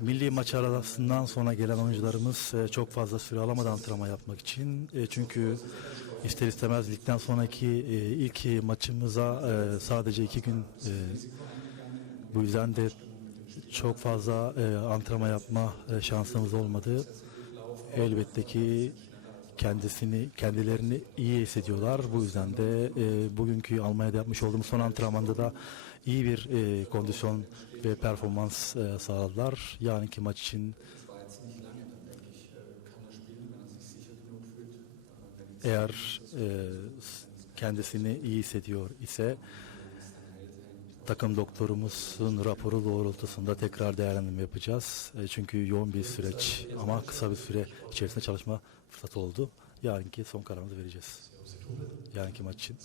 Milli maç arasından sonra gelen oyuncularımız e, çok fazla süre alamadı antrenman yapmak için. E, çünkü ister istemez ligden sonraki e, ilk maçımıza sadece iki gün bu yüzden de çok fazla antrenman yapma şansımız olmadı. Elbette ki kendisini kendilerini iyi hissediyorlar. Bu yüzden de e, bugünkü Almanya'da yapmış olduğumuz son antrenmanda da iyi bir e, kondisyon ve performans e, sağladılar. Yarınki maç için eğer e, kendisini iyi hissediyor ise takım doktorumuzun raporu doğrultusunda tekrar değerlendirme yapacağız. E, çünkü yoğun bir süreç ama kısa bir süre içerisinde çalışma fırsatı oldu. Yarınki son kararımızı vereceğiz. Yarınki maç için.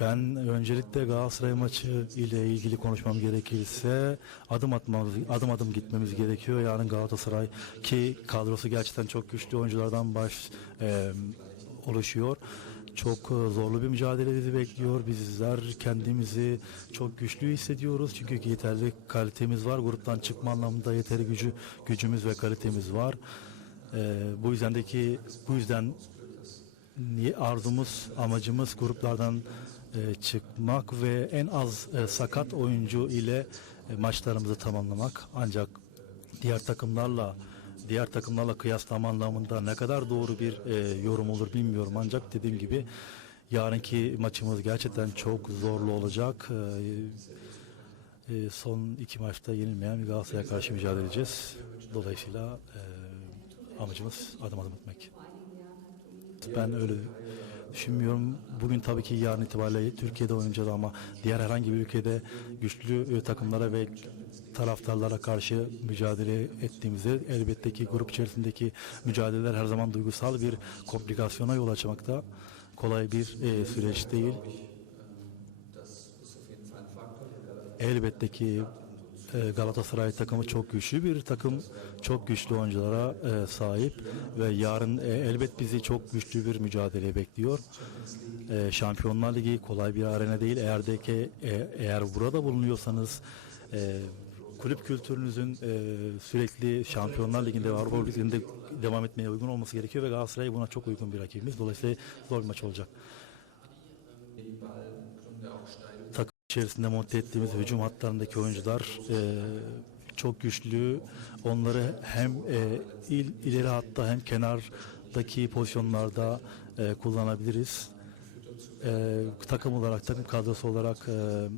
Ben öncelikle Galatasaray maçı ile ilgili konuşmam gerekirse adım atmamız, adım adım gitmemiz gerekiyor. Yarın Galatasaray ki kadrosu gerçekten çok güçlü oyunculardan baş e, oluşuyor. Çok e, zorlu bir mücadele bizi bekliyor. Bizler kendimizi çok güçlü hissediyoruz. Çünkü yeterli kalitemiz var. Gruptan çıkma anlamında yeteri gücü gücümüz ve kalitemiz var. E, bu yüzden bu yüzden arzumuz, amacımız gruplardan çıkmak ve en az e, sakat oyuncu ile e, maçlarımızı tamamlamak. Ancak diğer takımlarla diğer takımlarla kıyaslama anlamında ne kadar doğru bir e, yorum olur bilmiyorum. Ancak dediğim gibi yarınki maçımız gerçekten çok zorlu olacak. E, e, son iki maçta yenilmeyen bir Galatasaray'a karşı mücadele edeceğiz. Dolayısıyla e, amacımız adım adım gitmek. Ben öyle düşünmüyorum. Bugün tabii ki yarın itibariyle Türkiye'de oynayacağız ama diğer herhangi bir ülkede güçlü e, takımlara ve taraftarlara karşı mücadele ettiğimizde elbette ki grup içerisindeki mücadeleler her zaman duygusal bir komplikasyona yol açmakta. Kolay bir e, süreç değil. Elbette ki Galatasaray takımı çok güçlü bir takım, çok güçlü oyunculara e, sahip ve yarın e, elbet bizi çok güçlü bir mücadele bekliyor. E, Şampiyonlar Ligi kolay bir arena değil. Eğer de ki eğer burada bulunuyorsanız kulüp kültürünüzün sürekli Şampiyonlar Ligi'nde ve Avrupa Ligi'nde devam etmeye uygun olması gerekiyor ve Galatasaray buna çok uygun bir rakibimiz. Dolayısıyla zor bir maç olacak. İçerisinde monte ettiğimiz hücum hatlarındaki oyuncular e, çok güçlü. Onları hem e, il, ileri hatta hem kenardaki pozisyonlarda e, kullanabiliriz. E, takım olarak, takım kadrosu olarak e,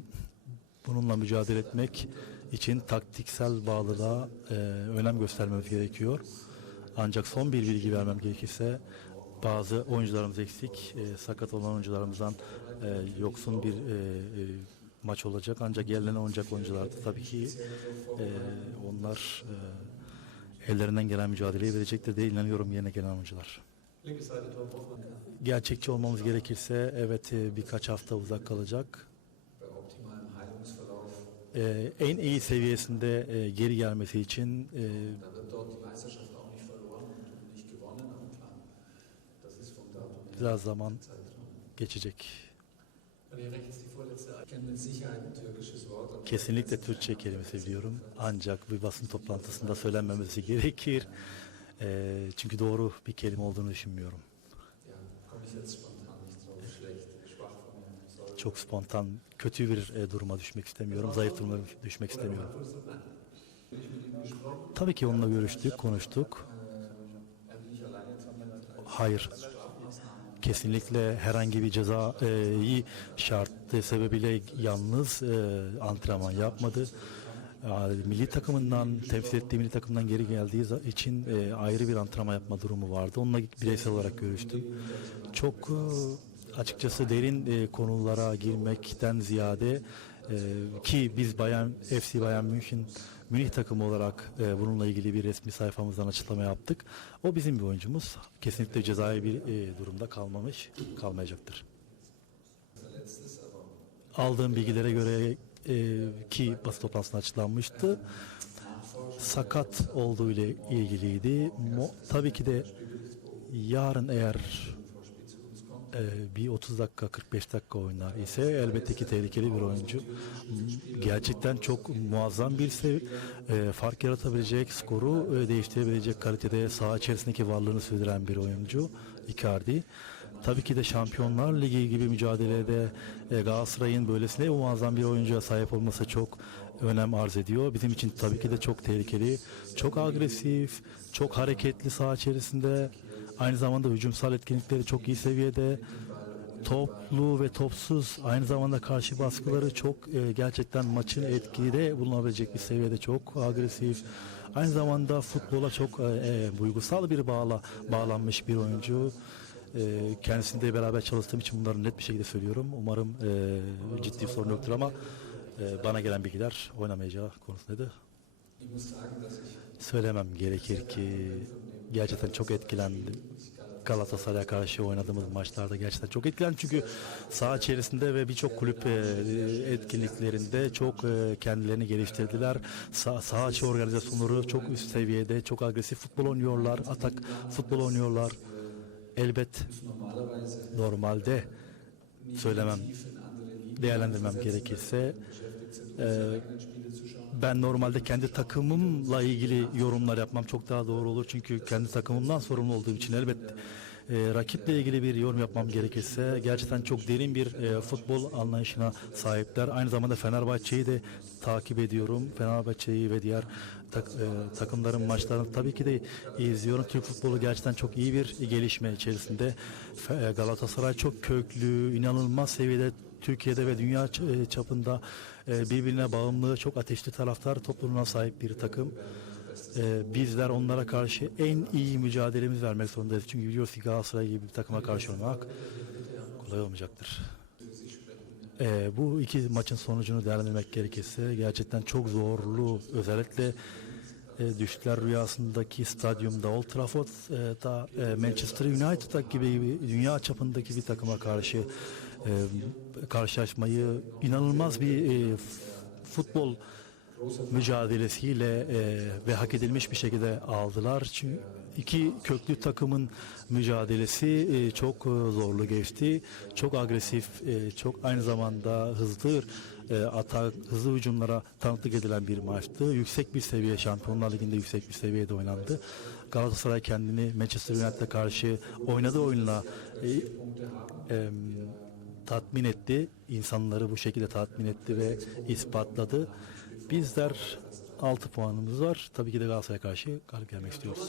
bununla mücadele etmek için taktiksel bağlılığa e, önem göstermemiz gerekiyor. Ancak son bir bilgi vermem gerekirse bazı oyuncularımız eksik, e, sakat olan oyuncularımızdan e, yoksun bir e, e, maç olacak. Ancak yerlerine oynayacak oyuncular da tabii ki e, onlar e, ellerinden gelen mücadeleyi verecektir diye inanıyorum yerine gelen oyuncular. Gerçekçi olmamız gerekirse evet e, birkaç hafta uzak kalacak. E, en iyi seviyesinde e, geri gelmesi için e, biraz zaman geçecek. Kesinlikle Türkçe kelimesi biliyorum. Ancak bir basın toplantısında söylenmemesi gerekir. E, çünkü doğru bir kelime olduğunu düşünmüyorum. Çok spontan, kötü bir e, duruma düşmek istemiyorum. Zayıf duruma düşmek istemiyorum. Tabii ki onunla görüştük, konuştuk. Hayır. Kesinlikle herhangi bir ceza iyi şartı sebebiyle yalnız e, antrenman yapmadı. E, Milli takımından, temsil ettiği milli takımdan geri geldiği için e, ayrı bir antrenman yapma durumu vardı. Onunla bireysel olarak görüştüm. Çok açıkçası derin konulara girmekten ziyade ki biz Bayern FC Bayern München Münih takımı olarak e, bununla ilgili bir resmi sayfamızdan açıklama yaptık. O bizim bir oyuncumuz. Kesinlikle cezai bir e, durumda kalmamış, kalmayacaktır. Aldığım bilgilere göre e, ki basın toplantısında açıklanmıştı. Sakat olduğu ile ilgiliydi. Mo- tabii ki de yarın eğer e, bir 30 dakika 45 dakika oynar ise elbette ki tehlikeli bir oyuncu. Gerçekten çok muazzam bir sev- e, fark yaratabilecek, skoru e, değiştirebilecek kalitede saha içerisindeki varlığını sürdüren bir oyuncu Icardi. Tabii ki de Şampiyonlar Ligi gibi mücadelede e, Galatasaray'ın böylesine muazzam bir oyuncuya sahip olması çok önem arz ediyor. Bizim için tabii ki de çok tehlikeli, çok agresif, çok hareketli saha içerisinde. Aynı zamanda hücumsal etkinlikleri çok iyi seviyede. Toplu ve topsuz aynı zamanda karşı baskıları çok e, gerçekten maçın etkide bulunabilecek bir seviyede çok agresif. Aynı zamanda futbola çok e, e, duygusal bir bağla bağlanmış bir oyuncu. E, kendisiyle beraber çalıştığım için bunları net bir şekilde söylüyorum. Umarım e, ciddi sorun yoktur ama e, bana gelen bilgiler oynamayacağı konusundaydı. Söylemem gerekir ki gerçekten çok etkilendim. Galatasaray'a karşı oynadığımız maçlarda gerçekten çok etkilendim çünkü saha içerisinde ve birçok kulüp e, etkinliklerinde çok e, kendilerini geliştirdiler. Sa saha içi organizasyonları çok üst seviyede, çok agresif futbol oynuyorlar, atak futbol oynuyorlar. Elbet normalde söylemem, değerlendirmem gerekirse e. ben normalde kendi takımımla ilgili yorumlar yapmam çok daha doğru olur. Çünkü kendi takımımdan sorumlu olduğum için elbet e, rakiple ilgili bir yorum yapmam gerekirse gerçekten çok derin bir e, futbol anlayışına sahipler. Aynı zamanda Fenerbahçe'yi de takip ediyorum. Fenerbahçe'yi ve diğer tak- e, takımların maçlarını tabii ki de izliyorum. Türk futbolu gerçekten çok iyi bir gelişme içerisinde. E, Galatasaray çok köklü, inanılmaz seviyede Türkiye'de ve dünya e, çapında birbirine bağımlı, çok ateşli taraftar topluluğuna sahip bir takım. E, Bizler onlara karşı en iyi mücadelemizi vermek zorundayız. Çünkü biliyoruz ki Galatasaray gibi bir takıma karşı oynamak kolay olmayacaktır. E, bu iki maçın sonucunu değerlendirmek gerekirse gerçekten çok zorlu özellikle e, düşler rüyasındaki stadyumda Old Trafford'da e, Manchester United gibi dünya çapındaki bir takıma karşı e, karşılaşmayı inanılmaz bir e, futbol mücadelesiyle e, ve hak edilmiş bir şekilde aldılar. Çünkü iki köklü takımın mücadelesi e, çok e, zorlu geçti. Çok agresif, e, çok aynı zamanda hızlı e, atak, hızlı hücumlara tanıklık edilen bir maçtı. Yüksek bir seviye, Şampiyonlar Ligi'nde yüksek bir seviyede oynandı. Galatasaray kendini Manchester United'e karşı oynadığı oyunla e, e, tatmin etti. İnsanları bu şekilde tatmin etti ve ispatladı. Bizler 6 puanımız var. Tabii ki de Galatasaray'a karşı galip gelmek istiyoruz.